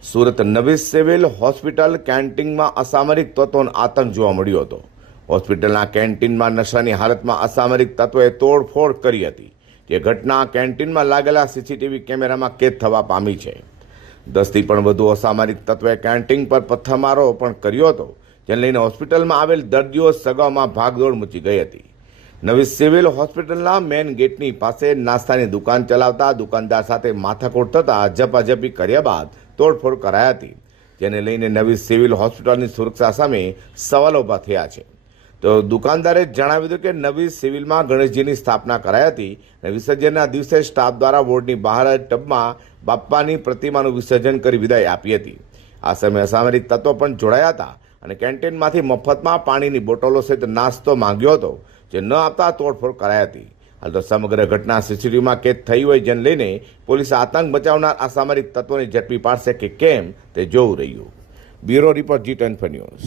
સુરત નવી civil hospital કેન્ટીનમાં અસામરિક તત્વોનો આતંક જોવા મળ્યો હતો હોસ્પિટલના કેન્ટીનમાં નશાની હાલતમાં અસામરિક તત્વોએ તોડફોડ કરી હતી જે ઘટના કેન્ટીનમાં લાગેલા સીસીટીવી કેમેરામાં કેદ થવા પામી છે દસથી પણ વધુ અસામરિક તત્વોએ કેન્ટીન પર પથ્થરમારો પણ કર્યો હતો જેને લઈને હોસ્પિટલમાં આવેલ દર્દીઓ સગામાં ભાગદોડ મચી ગઈ હતી નવી સિવિલ હોસ્પિટલના મેઇન ગેટની પાસે નાસ્તાની દુકાન ચલાવતા દુકાનદાર સાથે માથાકૂટ થતાં ઝપાઝપી કર્યા બાદ તોડફોડ કરાઈ હતી જેને લઈને નવી સિવિલ હોસ્પિટલની સુરક્ષા સામે સવાલો ઊભા થયા છે તો દુકાનદારે જણાવ્યું હતું કે નવી સિવિલમાં ગણેશજીની સ્થાપના કરાઈ હતી અને વિસર્જનના દિવસે સ્ટાફ દ્વારા વોર્ડની બહાર ટબમાં બાપ્પાની પ્રતિમાનું વિસર્જન કરી વિદાય આપી હતી આ સમયે અસામરિક તત્વો પણ જોડાયા હતા અને કેન્ટીનમાંથી મફતમાં પાણીની બોટલો સહિત નાસ્તો માંગ્યો હતો જે ન આપતા તોડફોડ કરાઈ હતી હાલ તો સમગ્ર ઘટના સીસીટીવીમાં કેદ થઈ હોય જેને લઈને પોલીસ આતંક બચાવનાર આ સામરિક તત્વોને ઝડપી પાડશે કે કેમ તે જોવું રહ્યું bureau report G twenty news